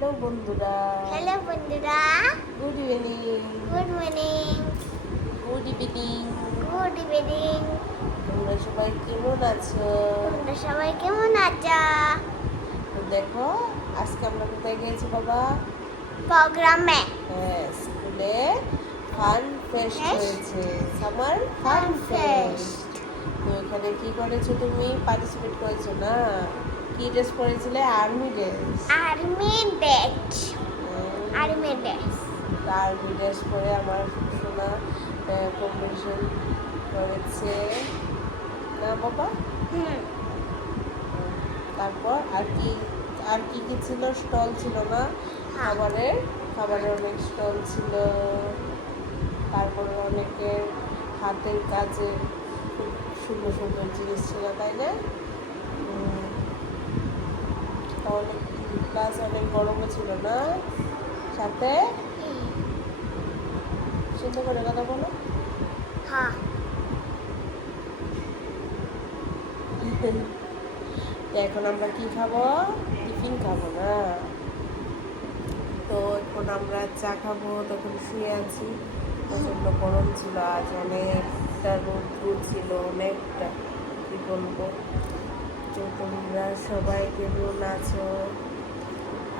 Hello বন্ধুরা। Hello বন্ধুরা, good evening. Good morning, good evening. Good evening. তোমরা সবাই কেমন আছো? তোমরা সবাই কেমন আছো? তো দেখো, আজকে আমরা কোথায় গিয়েছি বাবা? প্রোগ্রামে হ্যাঁ, স্কুলে ফান ফেস্ট Fest? হয়েছে, summer fun Fun fest. Fest। তো এখানে কি করেছো তুমি? পার্টিসিপেট করেছো না? কি ড্রেস পরেছিলে? Army dress. Army dress, army dress. Army dress পরে আমার সোনা কম্পিটিশন করেছে না বাবা? তারপর আর কি কি ছিল? স্টল ছিল না? খাবারের অনেক স্টল ছিল। তারপরে অনেকের হাতের কাজে খুব সুন্দর সুন্দর জিনিস ছিল, তাই না? অনেক ক্লাস অনেক গরমও ছিল না? সাথে সুন্দর করে কথা বলো। হ্যাঁ, তো এখন আমরা কি খাবো? টিফিন খাবো না? তো এখন আমরা চা খাবো। তখন শুয়ে আছি, প্রচণ্ড গরম ছিল, আজ অনেকটা রৌদ্র ছিল, অনেকটা কি বলবো। তো তোমরা সবাই কেমন আছো?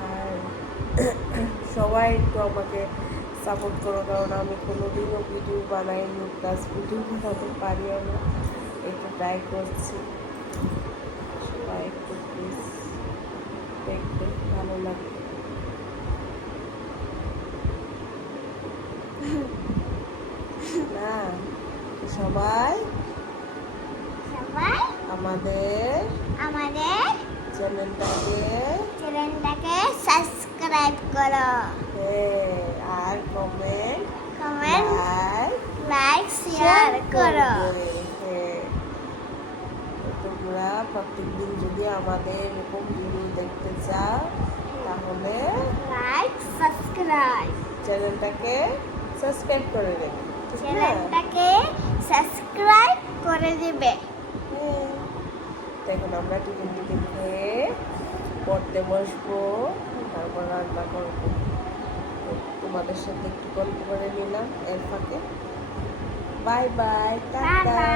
আর সবাই একটু আমাকে সাপোর্ট করো, কারণ আমি কোনোদিনও ভিডিও বানাইনি, প্লাস ভিডিও বানাতে পারিও না, একটু ট্রাই করছি। সবাই একটু প্লিজ দেখবে, ভালো লাগে। না, সবাই সবাই আমাদের চ্যানেলটাকে চ্যানেলটাকে সাবস্ক্রাইব করো, আর comment comment, like like, share করো। তো তোমরা প্রত্যেকদিন যদি আমাদের এরকম ভিডিও দেখতে চাও, তাহলে লাইক, সাবস্ক্রাইব, চ্যানেলটাকে সাবস্ক্রাইব করে দেবে, ঠিক না? চ্যানেলটাকে সাবস্ক্রাইব করে দিবে। হ্যাঁ। তো এখন আমরা টিফিন খেয়ে পড়তে বসবো, তারপর রান্না করবো। তো তোমাদের সাথে একটু গল্প করে নিলাম এর ফাঁকে। Bye bye, tata.